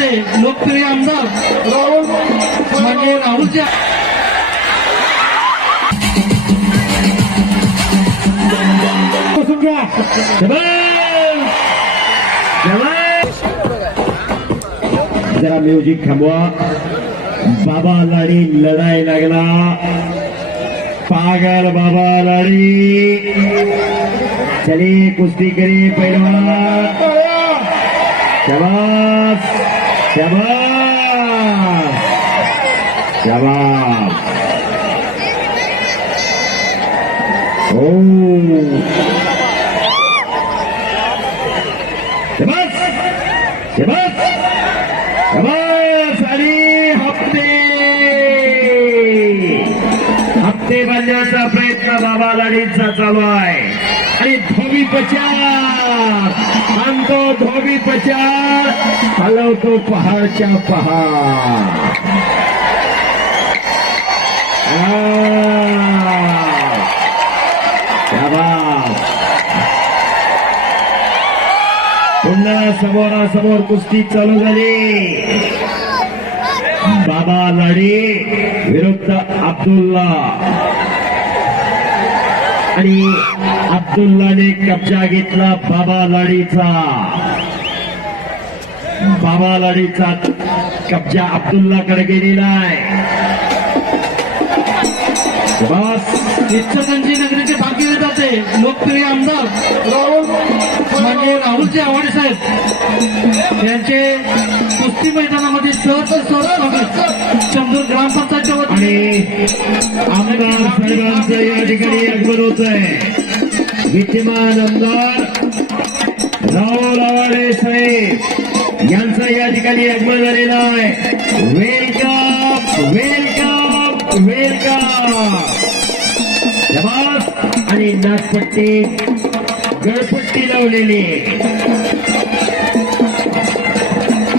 लोकप्रिय आमदार म्हणजे राहुलजी जरा म्युझिक थांबवा. बाबा लाडी लढाई लागला. पागल बाबा लाडी. चले कुस्ती करी पैलवान. शाबाश शाबाश शाबाश. ओ शाबाश शाबाश शाबाश. आणि हप्ते बांधण्याचा प्रयत्न बाबा लाडींचा चालू आहे. आणि धोबी पचार आणतो. धोबी पचार हलवतो पहाडच्या पहाड. पुन्हा समोरासमोर कुस्ती चालू झाली. बाबा लाडी विरुद्ध अब्दुल्ला. आणि अब्दुल्लाने कब्जा घेतला बाबा लाडीचा. बाबा लाडीचा कब्जा अब्दुल्लाकडे गेलेला आहे. बस इच्छाकांची नगरीचे भाग्यविधाते लोकप्रिय आमदार म्हणजे राहुलजी आव्हाड साहेब यांचे कुस्ती मैदानामध्ये सहज चंदूर ग्रामपंचायतच्या आणि आमदार साहेबांचं या ठिकाणी आगमन होत आहे. विद्यमान आमदार राहुल आव्हाड साहेब यांचं या ठिकाणी आगमन झालेलं आहे. Welcome welcome welcome. आणि नागपट्टी गळपट्टी लावलेली.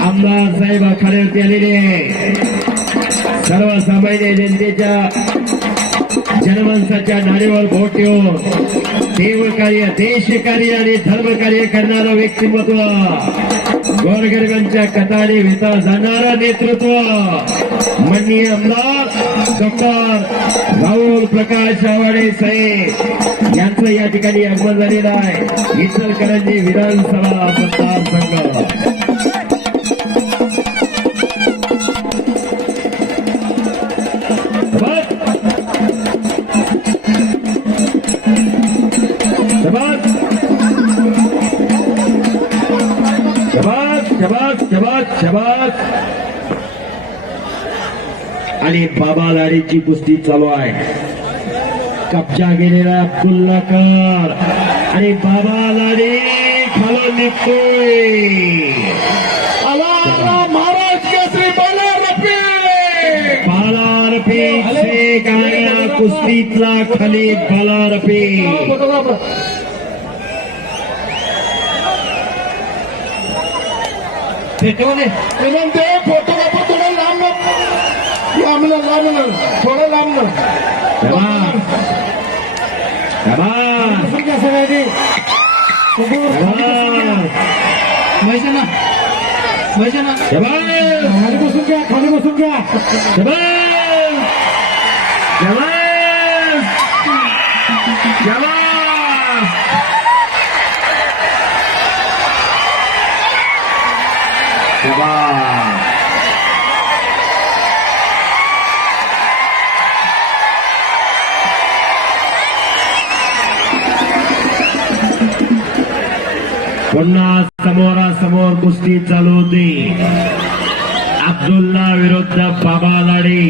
आमदार साहेब आखाड्यावरती आलेले. सर्वसामान्य जनतेच्या जनमानसाच्या नाडीवर बोट ठेवून देवकार्य देशकार्य आणि धर्मकार्य करणारं व्यक्तिमत्व. गोरगरिबांच्या कथाने विता जाणारं नेतृत्व माननीय आमदार डॉक्टर राहुल प्रकाश आव्हाड साहेब यांचं या ठिकाणी आगमन झालेलं आहे. इचलकरंजी विधानसभा मतदारसंघ. शाबास. आणि बाबा लाडीची कुस्ती चालू आहे. कब्जा गेलेला अब्दुल्लाकर. आणि बाबा लाडी खालून निघतोय. महाराज केसरी बालारपे गाण्या कुस्तीतला खाली बालारपे. भेटवले ते फोटो थोडं लांब थोडं लांब. खाली बसून घ्या. खाली बसून घ्या. पुन्हा समोरासमोर कुस्ती चालू होती. अब्दुल्ला विरुद्ध बाबा लाडी.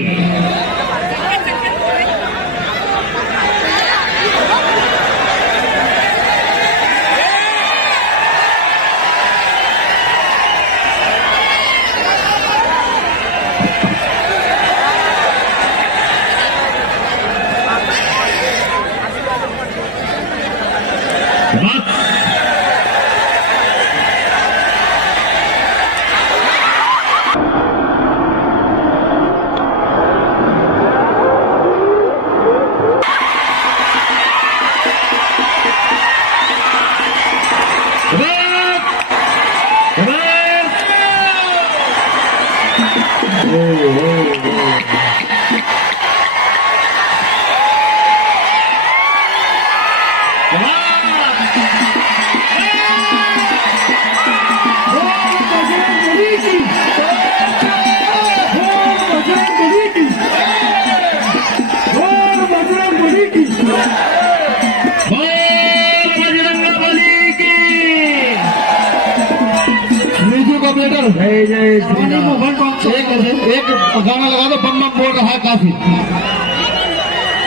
हो, हो, हो. जय जय श्री राम. एक गाना लगा दो, बम बम बोल रहा है काफी.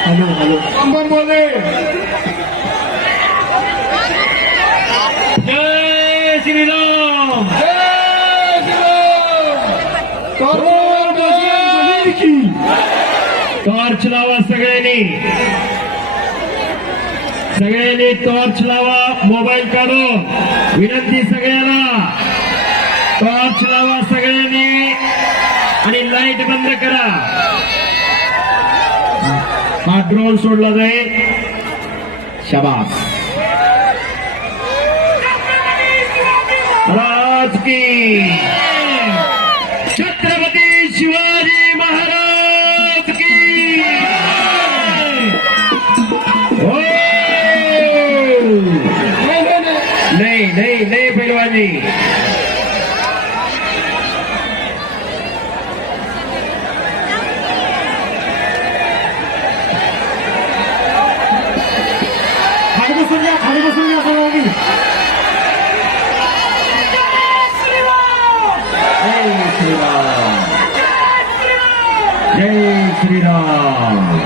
Hello hello. बम बम बोले. जय श्री राम. टॉर्च लावा सगळ्यांनी. सगळ्यांनी टॉर्च लावा. मोबाईल काढो. विनंती सगळ्यांना. टॉर्च लावा सगळ्यांनी आणि लाईट बंद करा. हा ड्रोन सोडला जाईल. शाबास. महाराज की. छत्रपती शिवाजी महाराज की. हो. नाही नाही नाही पैलवानी. खाली बसून घ्या सर्वांनी. जय श्रीराम. जय श्रीराम.